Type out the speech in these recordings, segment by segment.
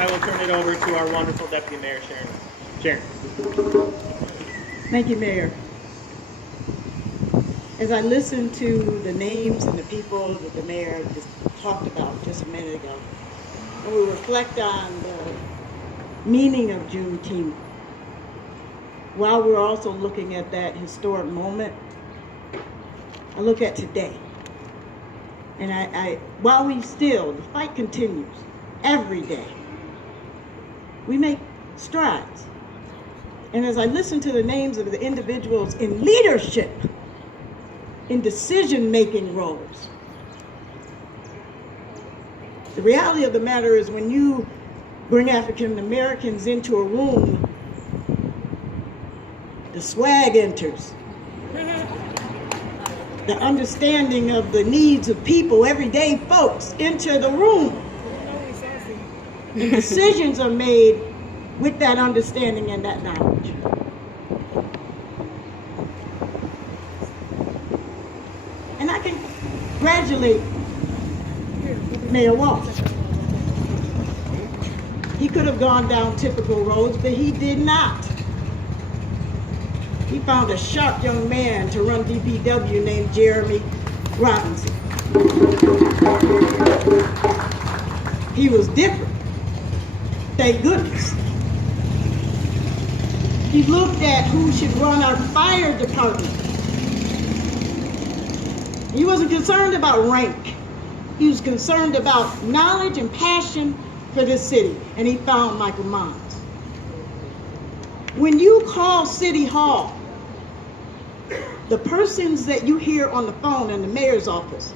I will turn it over to our wonderful Deputy Mayor, Sharon. Sharon. Thank you, Mayor. As I listened to the names and the people that the mayor just talked about just a minute ago, and we reflect on the meaning of Juneteenth, while we're also looking at that historic moment, I look at today. And while the fight continues every day, we make strides. And as I listen to the names of the individuals in leadership, in decision-making roles, the reality of the matter is when you bring African Americans into a room, the swag enters. The understanding of the needs of people, everyday folks, enter the room. And decisions are made with that understanding and that knowledge. And I can congratulate Mayor Walsh. He could have gone down typical roads, but he did not. He found a sharp young man to run DPW named Jeremy Robinson. He was different, thank goodness. He looked at who should run our fire department. He wasn't concerned about rank. He was concerned about knowledge and passion for this city, and he found Michael Mons. When you call City Hall, the persons that you hear on the phone in the mayor's office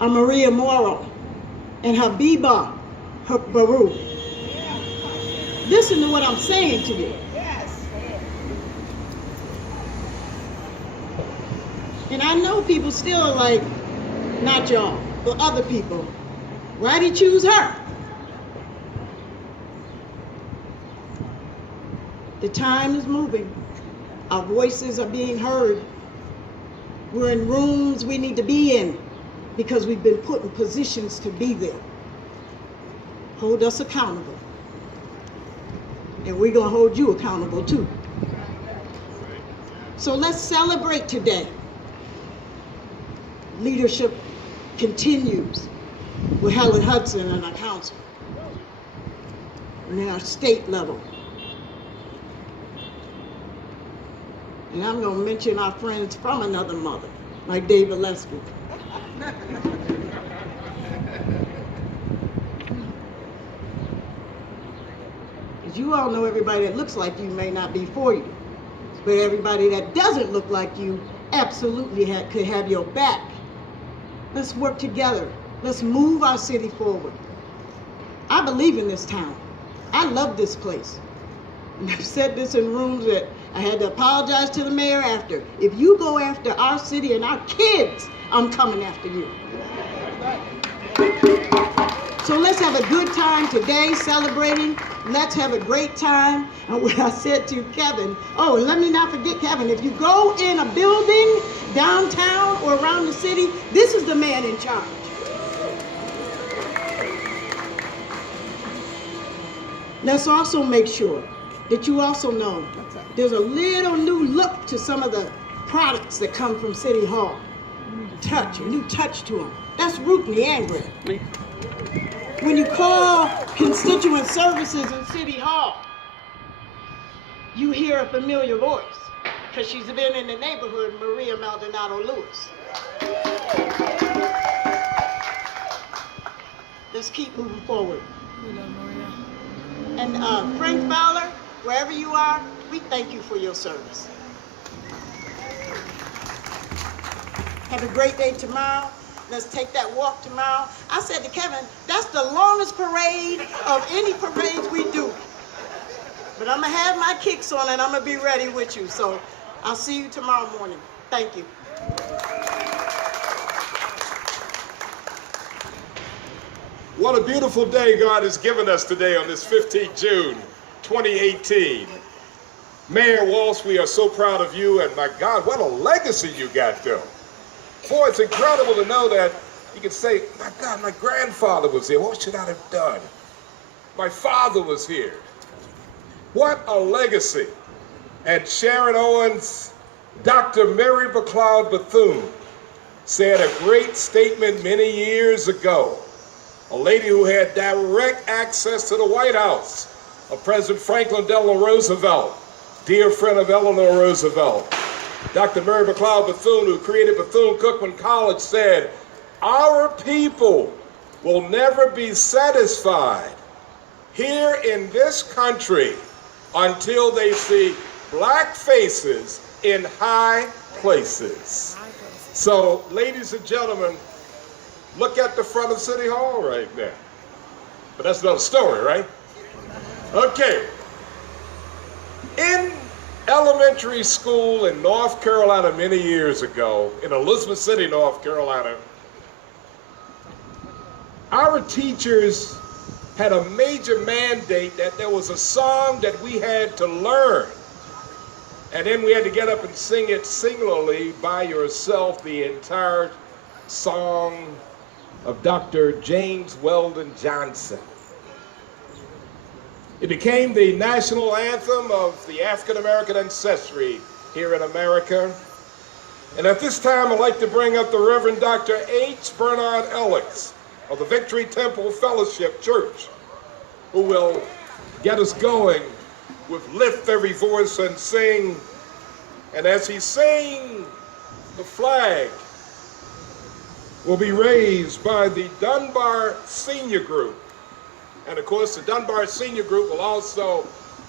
are Maria Morrow and Habiba Baru. Listen to what I'm saying to you. And I know people still are like, not y'all, but other people. Why did he choose her? The time is moving. Our voices are being heard. We're in rooms we need to be in because we've been put in positions to be there. Hold us accountable. And we're going to hold you accountable too. So let's celebrate today. Leadership continues with Helen Hudson and our council and at our state level. And I'm going to mention our friends from another mother, like David Lesky. Because you all know everybody that looks like you may not be for you, but everybody that doesn't look like you absolutely could have your back. Let's work together. Let's move our city forward. I believe in this town. I love this place. And I've said this in rooms that I had to apologize to the mayor after. If you go after our city and our kids, I'm coming after you. So let's have a good time today celebrating. Let's have a great time. And what I said to Kevin, oh, and let me not forget, Kevin, if you go in a building downtown or around the city, this is the man in charge. Let's also make sure that you also know there's a little new look to some of the products that come from City Hall. A new touch to them. That's Ruth Neangre. When you call constituent services in City Hall, you hear a familiar voice because she's been in the neighborhood, Maria Maldonado Lewis. Let's keep moving forward. And Frank Fowler, wherever you are, we thank you for your service. Have a great day tomorrow. Let's take that walk tomorrow. I said to Kevin, that's the longest parade of any parades we do. But I'm going to have my kicks on and I'm going to be ready with you. So I'll see you tomorrow morning. Thank you. What a beautiful day God has given us today on this 15th June, 2018. Mayor Walsh, we are so proud of you, and my God, what a legacy you got, though. Boy, it's incredible to know that you can say, my God, my grandfather was here. What should I have done? My father was here. What a legacy. And Sharon Owens, Dr. Mary McLeod Bethune said a great statement many years ago. A lady who had direct access to the White House of President Franklin Delano Roosevelt, dear friend of Eleanor Roosevelt. Dr. Mary McLeod Bethune, who created Bethune-Cookman College, said, "Our people will never be satisfied here in this country until they see black faces in high places." So, ladies and gentlemen, look at the front of City Hall right now. But that's another story, right? Okay. In elementary school in North Carolina many years ago, in Elizabeth City, North Carolina, our teachers had a major mandate that there was a song that we had to learn. And then we had to get up and sing it singularly by yourself, the entire song of Dr. James Weldon Johnson. It became the national anthem of the African American ancestry here in America. And at this time, I'd like to bring up the Reverend Dr. H. Bernard Ellicks of the Victory Temple Fellowship Church, who will get us going with Lift Every Voice and Sing. And as he sings, the flag will be raised by the Dunbar Senior Group. And of course, the Dunbar Senior Group will also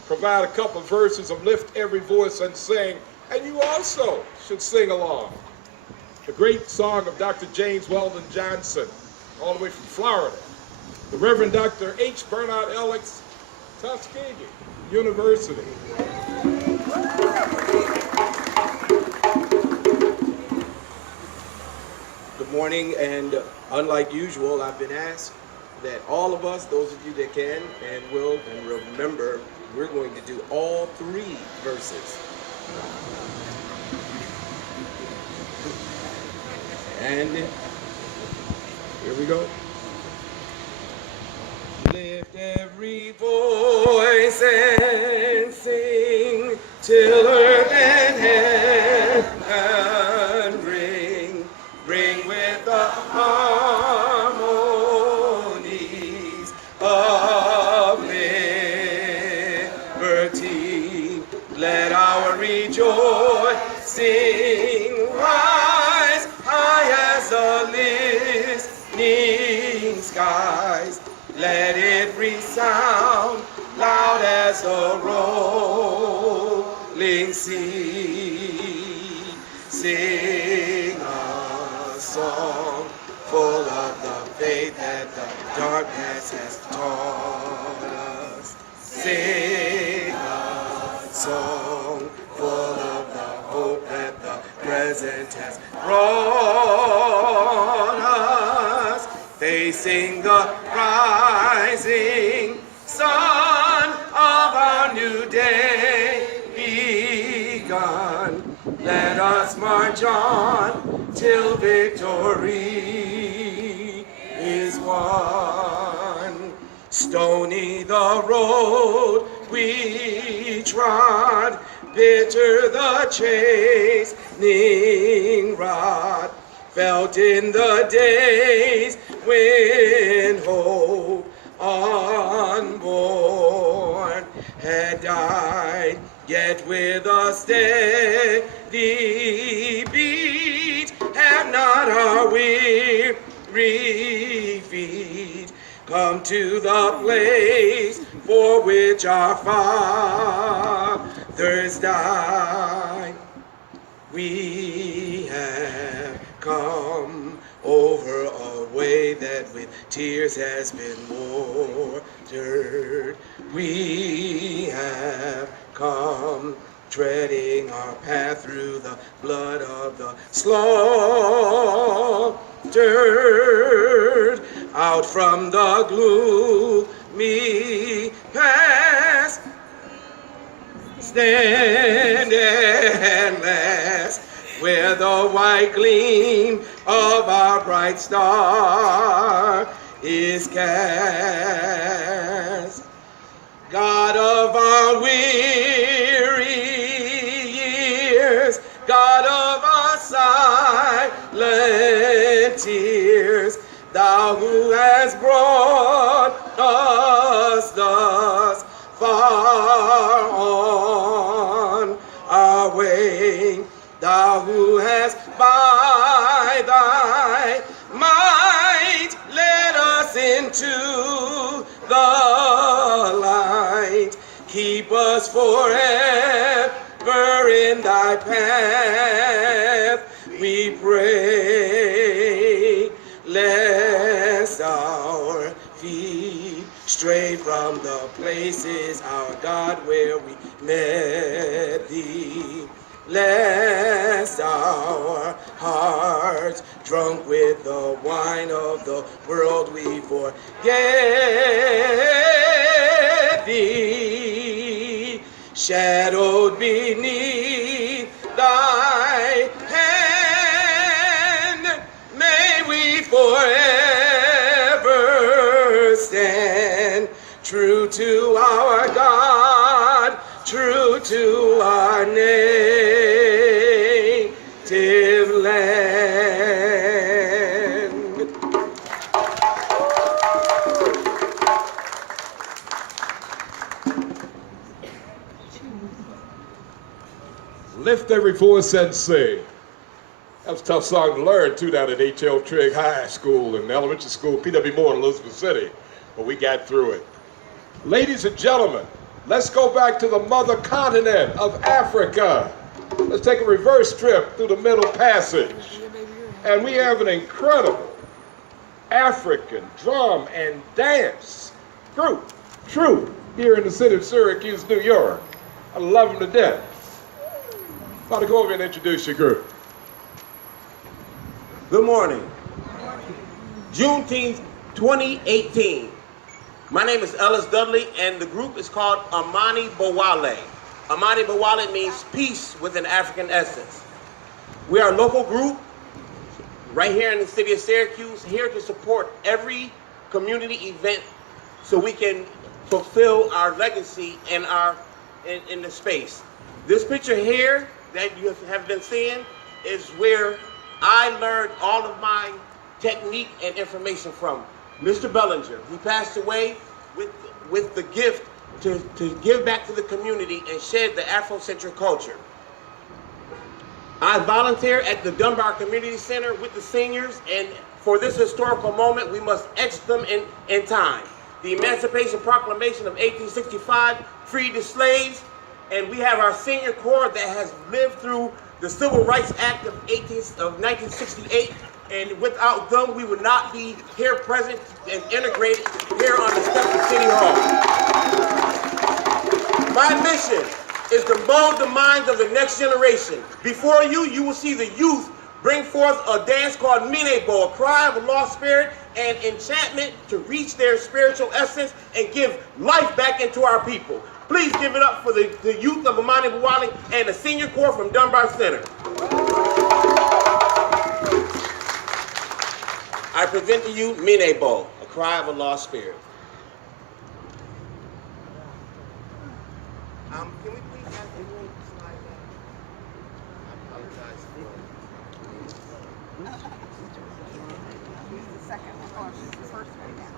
provide a couple of verses of Lift Every Voice and Sing. And you also should sing along. The great song of Dr. James Weldon Johnson, all the way from Florida. The Reverend Dr. H. Bernard Ellicks, Tuskegee University. Good morning, and unlike usual, I've been asked that all of us, those of you that can and will and remember, we're going to do all three verses. And here we go. Lift every voice and sing till earth and heaven ring. Ring with the harmonies of liberty. Let our rejoicing rise high as the listening skies. Let it resound loud as a rolling sea. Sing a song full of the faith that the darkness has taught us. Sing a song full of the hope that the present has brought us. Facing the rising sun of our new day begun. Let us march on till victory is won. Stony the road we trod, bitter the chastening rod, felt in the days when hope unborn had died, yet with a steady beat have not our weary feet come to the place for which our fathers died. We have come over a way that with tears has been watered. We have come treading our path through the blood of the slaughtered, out from the gloomy past, stand and last, where the white gleam of our bright star is cast. far on our way. Thou who hast by thy might led us into the light. Keep us forever in thy path, we pray, lest our feet stray from the places, our God, where we met thee. Lest our hearts, drunk with the wine of the world, we forget thee. Shadowed beneath thy hand, may we forever stand true to our God, true to our native land. Lift every voice and sing. That was a tough song to learn, too, down at H.L. Trigg High School and elementary school, P.W. Moore in Elizabeth City. But we got through it. Ladies and gentlemen, let's go back to the mother continent of Africa. Let's take a reverse trip through the Middle Passage. And we have an incredible African drum and dance troupe here in the city of Syracuse, New York. I love them to death. About to go over and introduce your group. Good morning. Juneteenth 2018. My name is Ellis Dudley, and the group is called Amani Bowale. Amani Bowale means peace with an African essence. We are a local group right here in the city of Syracuse, here to support every community event so we can fulfill our legacy in the space. This picture here that you have been seeing is where I learned all of my technique and information from Mr. Bellinger. He passed away with the gift to give back to the community and shed the Afrocentric culture. I volunteer at the Dunbar Community Center with the seniors, and for this historical moment, we must etch them in time. The Emancipation Proclamation of 1865 freed the slaves, and we have our senior corps that has lived through the Civil Rights Act of 1968, and without them, we would not be here present and integrated here on the steps of City Hall. My mission is to mold the minds of the next generation. Before you, you will see the youth bring forth a dance called Mine Bo, a cry of a lost spirit and enchantment to reach their spiritual essence and give life back into our people. Please give it up for the youth of Amani Bowale and the senior corps from Dunbar Center. I present to you Mine Bo, a cry of a lost spirit. Can we please have everyone slide back? I apologize for She's the second one. Oh, she's the first one now.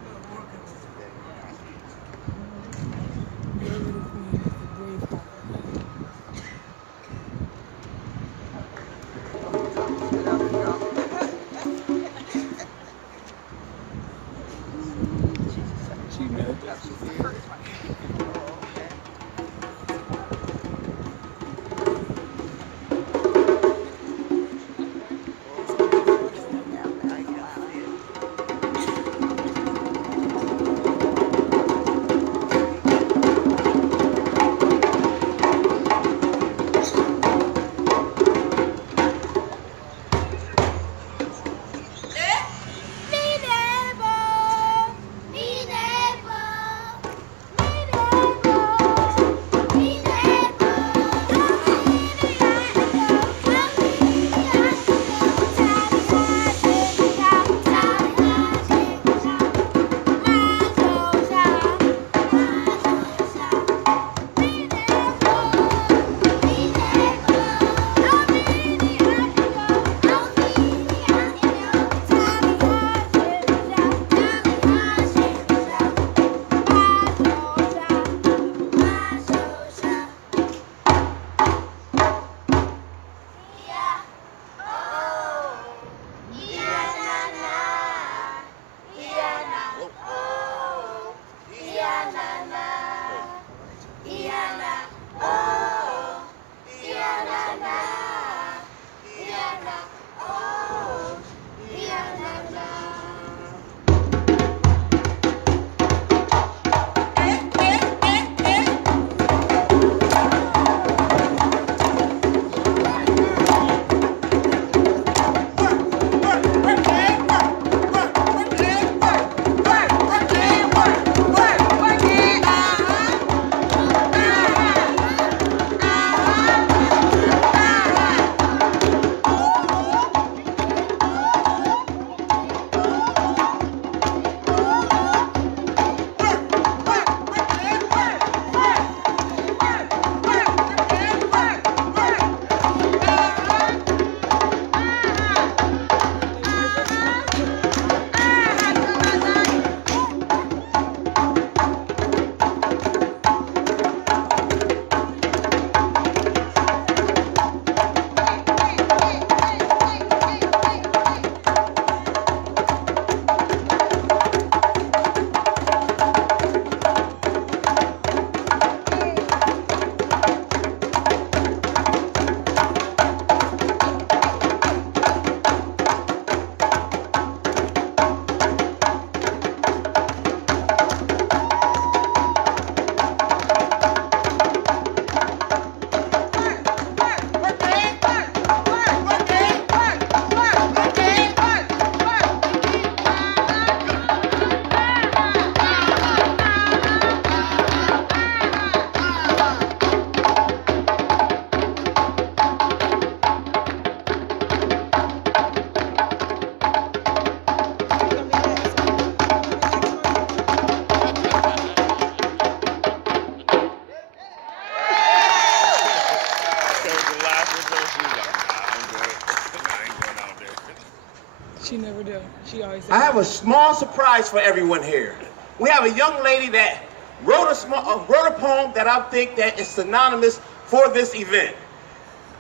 I have a small surprise for everyone here. We have a young lady that wrote a poem that I think that is synonymous for this event.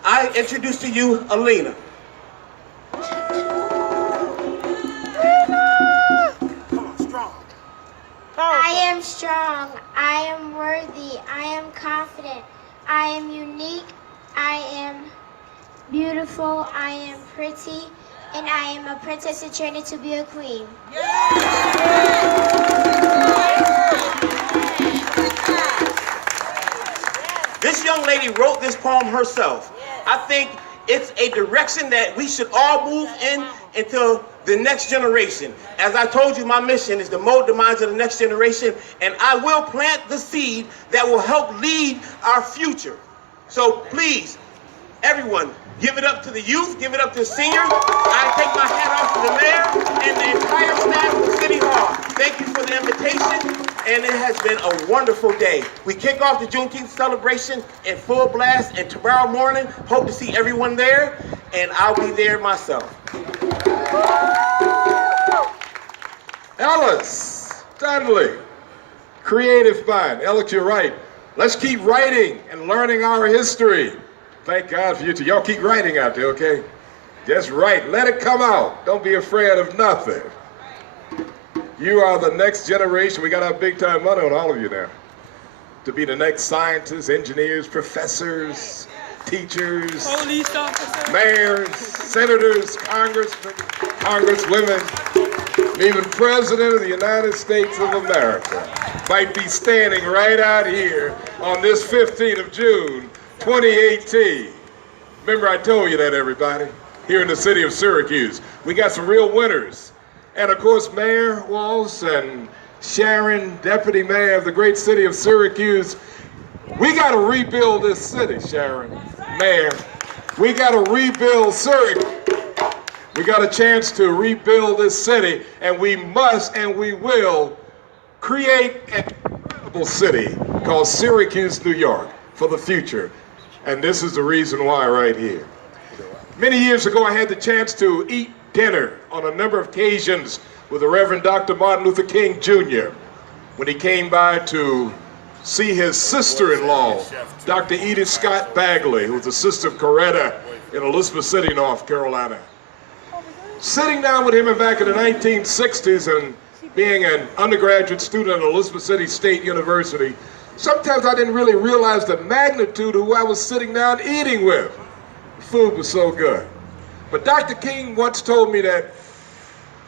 I introduce to you Alina. I am strong, I am worthy, I am confident, I am unique, I am beautiful, I am pretty, and I am a princess and trained to be a queen. This young lady wrote this poem herself. I think it's a direction that we should all move in into the next generation. As I told you, my mission is to mold the minds of the next generation, and I will plant the seed that will help lead our future. So please, everyone, give it up to the youth, give it up to the seniors. I take my hat off to the mayor and the entire staff of City Hall. Thank you for the invitation, and it has been a wonderful day. We kick off the Juneteenth celebration in full blast, and tomorrow morning, hope to see everyone there, and I'll be there myself. Ellis Dudley, creative mind. Alex, you're right. Let's keep writing and learning our history. Thank God for you two. Y'all keep writing out there, okay? Just write. Let it come out. Don't be afraid of nothing. You are the next generation. We got our big time money on all of you now. To be the next scientists, engineers, professors, teachers, police officers, mayors, senators, congressmen, congresswomen, and even President of the United States of America might be standing right out here on this 15th of June, 2018. Remember I told you that, everybody, here in the city of Syracuse. We got some real winners. And of course, Mayor Walsh and Sharon, Deputy Mayor of the great city of Syracuse, we got to rebuild this city, Sharon, Mayor. We got to rebuild Syracuse. We got a chance to rebuild this city, and we must and we will create an incredible city called Syracuse, New York for the future. And this is the reason why right here. Many years ago, I had the chance to eat dinner on a number of occasions with the Reverend Dr. Martin Luther King Jr. when he came by to see his sister-in-law, Dr. Edith Scott Bagley, who was the sister of Coretta in Elizabeth City, North Carolina. Sitting down with him back in the 1960s and being an undergraduate student at Elizabeth City State University, sometimes I didn't really realize the magnitude of who I was sitting down eating with. The food was so good. But Dr. King once told me that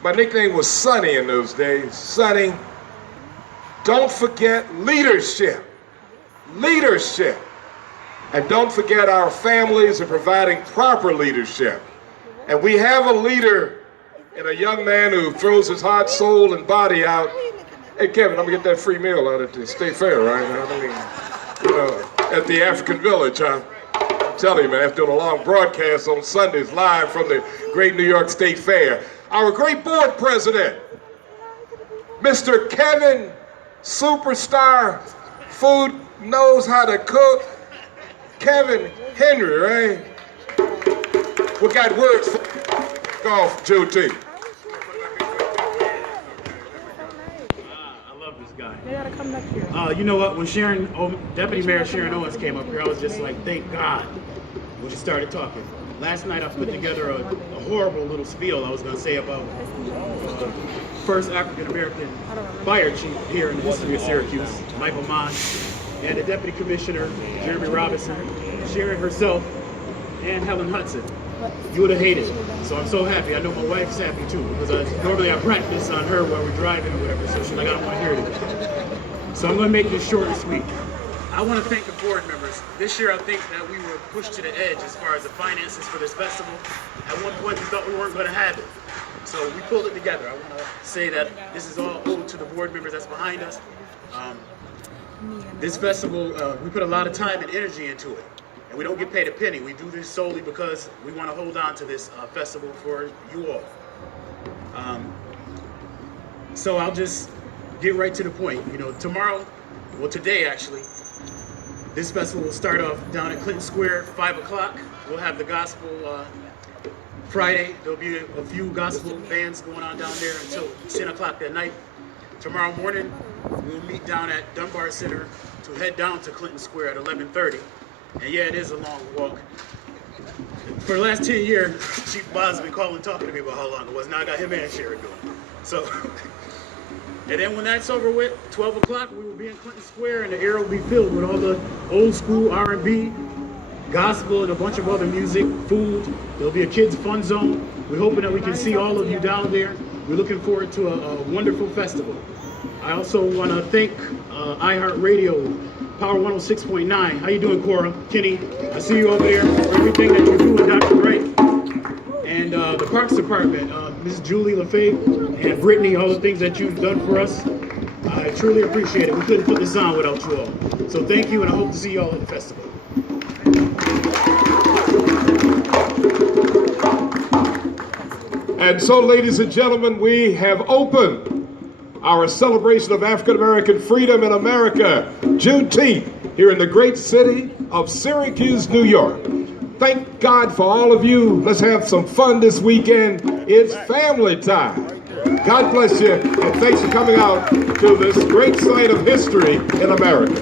my nickname was Sonny in those days. Sonny, don't forget leadership. Leadership. And don't forget our families are providing proper leadership. And we have a leader and a young man who throws his heart, soul, and body out. Hey, Kevin, I'm gonna get that free meal out at the State Fair, right? I mean, you know, at the African Village, I'm telling you, man, after doing a long broadcast on Sundays live from the great New York State Fair. Our great board president, Mr. Kevin, superstar, food knows how to cook, Kevin Henry, right? We got words for golf, Juneteenth. I love this guy. They gotta come back here. You know what? When Deputy Mayor Sharon Owens came up here, I was just like, thank God. When she started talking. Last night I put together a horrible little spiel I was going to say about first African-American fire chief here in the history of Syracuse, Michael Mann, and the Deputy Commissioner, Jeremy Robinson, Sharon herself, and Helen Hudson. You would have hated it. So I'm so happy. I know my wife's happy too, because normally I practice on her while we're driving or whatever, so she's like, I don't want to hear it. So I'm going to make this short and sweet. I want to thank the board members. This year I think that we were pushed to the edge as far as the finances for this festival. At one point we thought we weren't going to have it. So we pulled it together. I want to say that this is all owed to the board members that's behind us. This festival, we put a lot of time and energy into it. And we don't get paid a penny. We do this solely because we want to hold on to this festival for you all. So I'll just get right to the point. You know, tomorrow, well today actually, this festival will start off down at Clinton Square, 5 o'clock. We'll have the gospel Friday, there'll be a few gospel bands going on down there until 10 o'clock at night. Tomorrow morning, we'll meet down at Dunbar Center to head down to Clinton Square at 11:30. And yeah, it is a long walk. For the last 10 years, Chief Boz has been calling, talking to me about how long it was. Now I got him and Sharon doing. So, and then when that's over with, 12 o'clock, we will be in Clinton Square, and the air will be filled with all the old school R&B, gospel, and a bunch of other music, food. There'll be a kids' fun zone. We're hoping that we can see all of you down there. We're looking forward to a wonderful festival. I also want to thank iHeartRadio, Power 106.9. How you doing, Cora? Kenny, I see you over there for everything that you're doing, Dr. Wright. And the Parks Department, Ms. Julie LaFave and Brittany, all the things that you've done for us. I truly appreciate it. We couldn't put this on without you all. So thank you, and I hope to see you all at the festival. And so, ladies and gentlemen, we have opened our celebration of African American freedom in America, Juneteenth, here in the great city of Syracuse, New York. Thank God for all of you. Let's have some fun this weekend. It's family time. God bless you, and thanks for coming out to this great site of history in America.